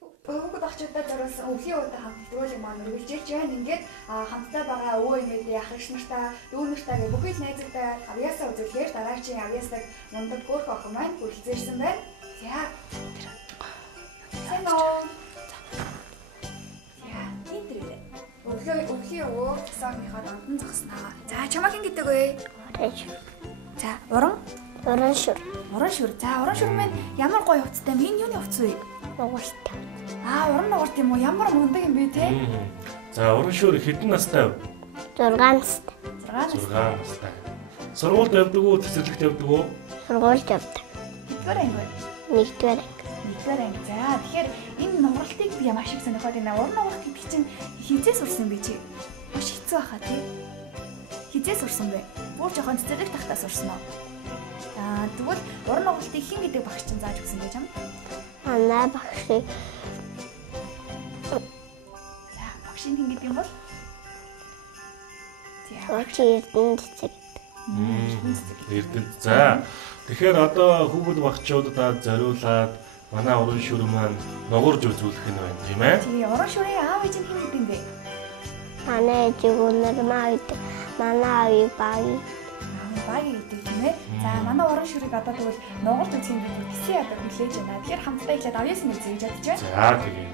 Өвгөд охчуудаа зориулсан өвлийн удаа хамт нэвтрүүлэг маань үргэлжлэж байна. Ингээд хамтдаа байгаа өвөө эмээдээ ах эгч нартай, дүү нартай гэх бүхэл найзуудтай авьяасаа үзүүлэхээр дараагийн авьяасаг мундаг хөөх охин маань хүрэлцээрсэн байна. За. Сайн уу? За, энтрээ. Өвлийн өвөө цасаахынхаа донтон зогсноо. За, чамаа хэн гэдэг вэ? За, уран шүр. Уран шүр. За, уран шүр маань ямар гоё хувцастай минь юуны хувцас вэ? Нууртай. Уран нуурт юм уу? Ямар мундаг юм бэ те? За, уран шүр хэдэн настай вэ? 6 настай. 6 настай. Сургуульд явдаг уу, цэцэрлэгт явдаг уу? Сургуульд явдаг. Нэгдүгээр анги байна. Нэгдүгээр анги. Нэгдүгээр анги. За, тэгэхээр энэ нууралтыг би маш их сонирхоод байна. Уран нуурт гэдэг чинь хизээ сурсан бэ чи? Маш хэцүү баха тий. Хизээ сурсан бэ? Бүр жоохон цэцэрлэг тахтаа сурсан уу? Тэгвэл уран нууралтыг хэн гэдэг багш чинь зааж өгсөн бэ чам? Манай багшийг. За, багшийн хэн гэдэг юм бол? Эрдэнэ цэцэг. Эрдэнэ. За. Тэгэхээр одоо хүүхэд багчуудад зориулаад манай уран шүр маань нугарж үзүүлэх нь байна тийм ээ? Тий, уран шүрийн аав ээж нь хэн гэдэг юм бэ? Манай ээжиг өнөр маа гэдэг. Манай аавыг багий. Багий гэдэг тийм ээ. За, манай уран шүрийг одоо тэгвэл нугарж үзэх юм бол хэсэг одоо хүлээж байна. Тэгэхээр хамтдаа ихлээд авьяас нь үзье гэж бодож байна. За, тэгээ.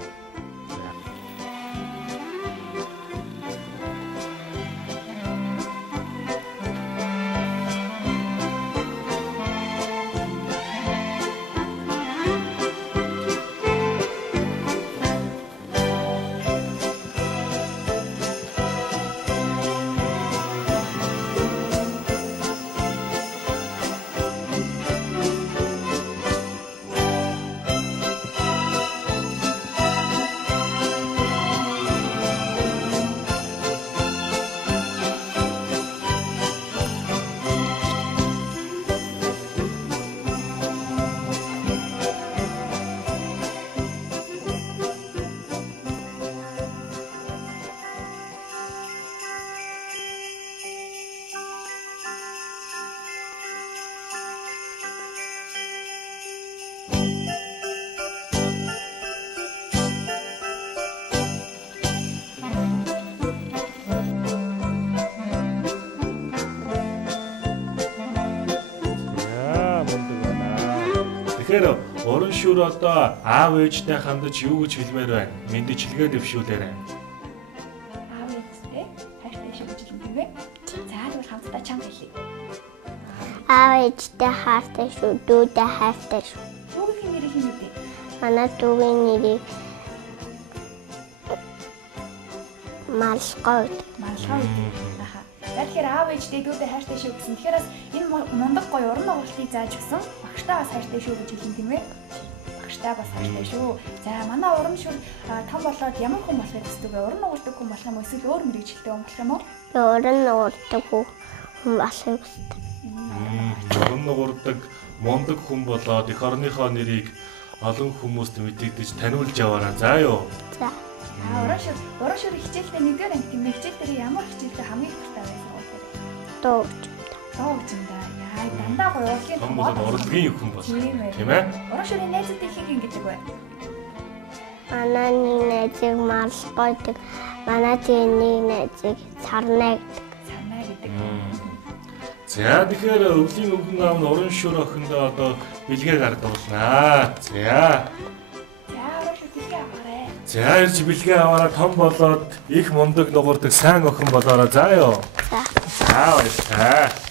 Тэгэхээр уран шүр одоо аав ээжтэй хандаж юу гэж хэлмээр байна? Мэндичлэгээ дэвшүүлээрэй. Аав ээжтэй хайртай шүү гэж хэлсэн тийм ээ. За, тэгвэл хамтдаа чам хэлье. Аав ээжтэй хайртай шүү. Дүүтэй хайртай шүү. Дүүгийн нэрийг хэн мэдээ? Манай дүүгийн нэрийг Малгой. Малгой гэдэг. Аха. За, тэгэхээр аав ээжтэй дүүтэй хайртай шүү гэсэн. Тэгэхээр бас энэ мундаг гоё уран нууралтыг зааж өгсөн. Багштай бас хайртай шүү гэж хэлсэн тийм ээ. Багштай бас хайртай шүү. За, манай уран шүр том болоод ямар хүн болохыг хүсдэг вэ? Уран нуурдаг хүн болох юм уу? Эсвэл өөр мэрэгчлээ хүн болох юм уу? Уран нуурдаг хүн болохыг хүсдэг. Уран нуурдаг мундаг хүн болоод эх орныхоо нэрийг олон хүмүүст мэдэгдэж таниулж яваарай. За юу. За. Уран шүрийн хичээлдээ нэгдүгээр анги тийм ээ. Хичээл дээр ямар хичээлдээ хамгийн их дуртай байсан бэ? Дууч. Дууч юм да. Яа, дандаа гоё урлагийн том болоод урлагийн хүн болох. Тийм ээ? Уран шүрийн найзуудыг хэн гэдэг вэ? Манай найзыг Малгой гэдэг. Манай тэний найзыг Царнаа гэдэг. Царнаа гэдэг. За, тэгэхээр өвлийн өвгөн аав нь уран шүр охиндоо одоо бэлгээ гардуулнаа. За. За, ирж бэлгээ аваараа том болоод их мундаг нугардаг сайн охин болоорой. За юу. За. За, баярлалаа.